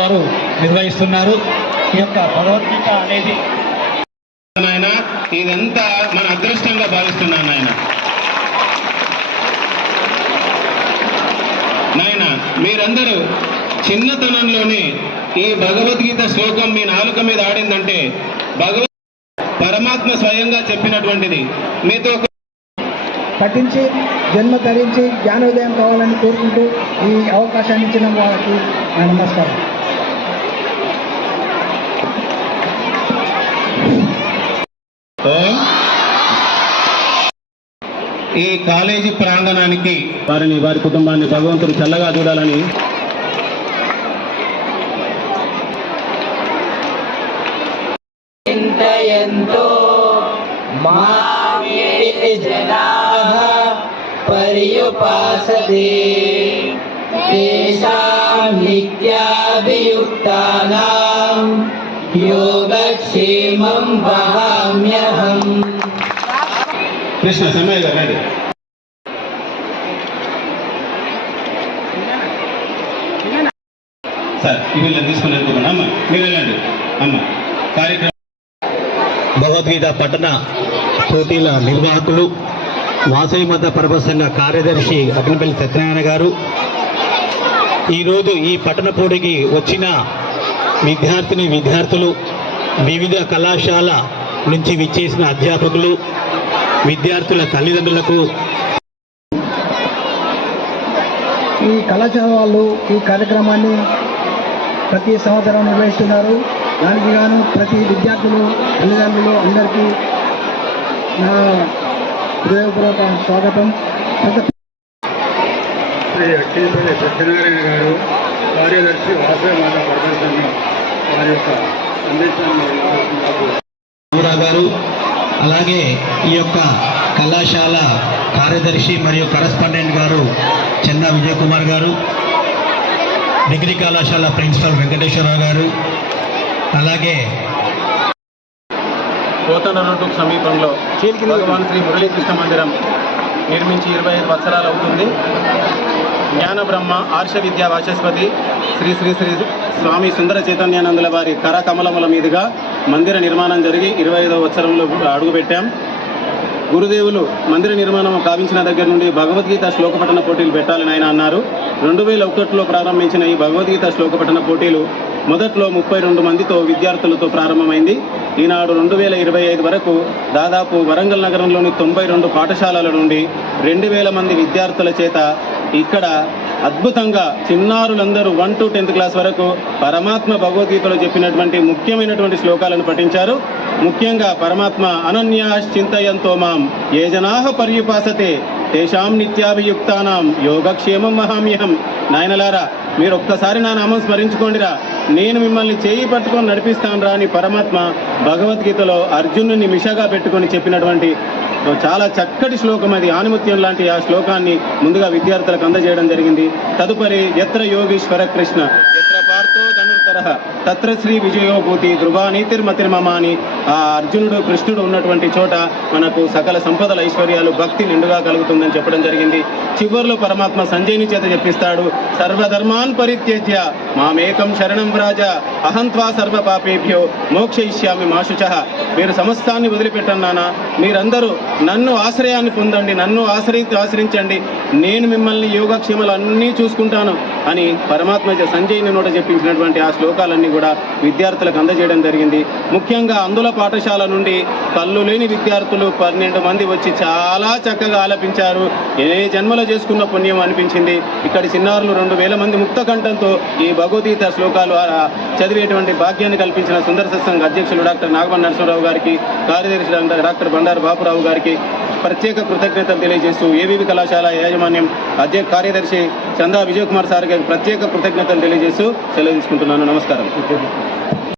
వారు నిర్వహిస్తున్నారు. ఈ యొక్క భగవద్గీత అనేది నాయన ఇదంతా మన అదృష్టంగా భావిస్తున్నాను నాయన. మీరందరూ చిన్నతనంలోనే ఈ భగవద్గీత శ్లోకం మీ నాలుక మీద ఆడిందంటే పరమాత్మ స్వయంగా చెప్పినటువంటిది. మీతో పఠించి జన్మ ధరించి జ్ఞానోదయం కావాలని కోరుకుంటూ ఈ అవకాశాన్ని ఇచ్చిన వారికి నమస్కారం. ఈ కాలేజీ ప్రాంగణానికి వారిని వారి కుటుంబాన్ని భగవంతుడు చల్లగా చూడాలని पर्युपासते तेषां नित्याभियुक्तानां योगक्षेमं वहाम्यहम्. కృష్ణ సమయ రండి. సార్ వీళ్ళని తీసుకుని వెళ్తున్నాను. అమ్మ మీరు వెళ్ళండి. అమ్మ కార్యక్రమం భగవద్గీత పట్టణ పోటీల నిర్వాహకులు వాసవి మత పరమ సంఘ కార్యదర్శి అగ్నిపల్లి సత్యనారాయణ గారు, ఈరోజు ఈ పట్టణ పోటీకి వచ్చిన విద్యార్థులు, వివిధ కళాశాల నుంచి విచ్చేసిన అధ్యాపకులు, విద్యార్థుల తల్లిదండ్రులకు, ఈ కళాశాల వాళ్ళు ఈ కార్యక్రమాన్ని ప్రతి సంవత్సరం నిర్వహిస్తున్నారు. దానికి గాను ప్రతి విద్యార్థులు, తల్లిదండ్రులు అందరికీ నా హృదయపూర్వక స్వాగతం. శ్రీ అక్కిపల్లి సత్యనారాయణ గారు, కార్యదర్శి వాసవి మాత పరమ సంఘం, వారి యొక్క సందేశాన్ని గారు, అలాగే ఈ యొక్క కళాశాల కార్యదర్శి మరియు కరస్పాండెంట్ గారు చెన్నా విజయ్ కుమార్ గారు, డిగ్రీ కళాశాల ప్రిన్సిపల్ వెంకటేశ్వరరావు గారు, అలాగే పోతన రోడ్డుకు సమీపంలో భగవాన్ శ్రీ మురళీకృష్ణ మందిరం నిర్మించి 25 సంవత్సరాలు అవుతుంది. జ్ఞాన బ్రహ్మ ఆర్ష విద్యా వాచస్పతి శ్రీ శ్రీ శ్రీ స్వామి సుందర చైతన్యానందుల వారి కరకమలముల మీదుగా మందిర నిర్మాణం జరిగి 25వ సంవత్సరంలో అడుగుపెట్టాం. గురుదేవులు మందిర నిర్మాణం కావించిన దగ్గర నుండి భగవద్గీత శ్లోక పఠన పోటీలు పెట్టాలని ఆయన అన్నారు. 2001లో ప్రారంభించిన ఈ భగవద్గీత శ్లోక పఠన పోటీలు మొదట్లో 32 మందితో విద్యార్థులతో ప్రారంభమైంది. ఈనాడు 2025 వరకు దాదాపు వరంగల్ నగరంలోని 92 పాఠశాలల నుండి 2000 మంది విద్యార్థుల చేత ఇక్కడ అద్భుతంగా చిన్నారులందరూ 1 to 10th క్లాస్ వరకు పరమాత్మ భగవద్గీతలో చెప్పినటువంటి ముఖ్యమైనటువంటి శ్లోకాలను పఠించారు. ముఖ్యంగా పరమాత్మ అనన్యాశ్చింతయంతో మాం ఏ జనాః పర్యుపాసతే తేషాం నిత్యాభియుక్తానాం యోగక్షేమం వహామ్యహం. నాయనలారా, మీరు ఒక్కసారి నా నామం స్మరించుకోండిరా, నేను మిమ్మల్ని చేయి పట్టుకొని నడిపిస్తాను రా అని పరమాత్మ భగవద్గీతలో అర్జునుని మిషగా పెట్టుకొని చెప్పినటువంటి చాలా చక్కటి శ్లోకం అది. ఆనిముత్యం లాంటి ఆ శ్లోకాన్ని ముందుగా విద్యార్థులకు అందజేయడం జరిగింది. తదుపరి యత్ర యోగీశ్వర కృష్ణ యత్ర పార్థో ధనుర్ధరః తత్ర శ్రీ విజయోభూతి ధ్రువా నీతిర్మతిర్మమ అని ఆ అర్జునుడు కృష్ణుడు ఉన్నటువంటి చోట మనకు సకల సంపదల ఐశ్వర్యాలు భక్తి నిండుగా కలుగుతుందని చెప్పడం జరిగింది. చివరిలో పరమాత్మ సంజయుని చేత చెప్పిస్తాడు, సర్వధర్మాన్ పరిత్యజ్య మామేకం శరణం వ్రాజ అహంత్వా సర్వ పాపేభ్యో మోక్షయిష్యామి మాశుచః. మీరు సమస్తాన్ని వదిలిపెట్టన్నానా, మీరందరూ నన్ను ఆశ్రయాన్ని పొందండి, నన్ను ఆశ్రయించండి, నేను మిమ్మల్ని యోగక్షేమాలు అన్నీ చూసుకుంటాను అని పరమాత్మ సంజయుని నోట చెప్పించినటువంటి ఆ శ్లోకాలన్నీ కూడా విద్యార్థులకు అందజేయడం జరిగింది. ముఖ్యంగా అందుల పాఠశాల నుండి కళ్ళు లేని విద్యార్థులు 12 మంది వచ్చి చాలా చక్కగా ఆలపించారు. ఏ జన్మలో చేసుకున్న పుణ్యం అనిపించింది. ఇక్కడి చిన్నారులు 2000 మంది ముక్త కంఠంతో ఈ భగవద్గీత శ్లోకాలు చదివేటువంటి భాగ్యాన్ని కల్పించిన సుందర సత్సంగ అధ్యక్షులు డాక్టర్ నాగమణి నరసింహరావు గారికి, కార్యదర్శి డాక్టర్ బండారు బాపురావు గారికి ప్రత్యేక కృతజ్ఞతలు తెలియజేస్తూ ఏబీవీ కళాశాల యాజమాన్యం కార్యదర్శి చందా విజయ్ కుమార్ సార్ గారికి ప్రత్యేక కృతజ్ఞతలు తెలియజేస్తూ సెలవు తీసుకుంటున్నాను. నమస్కారం.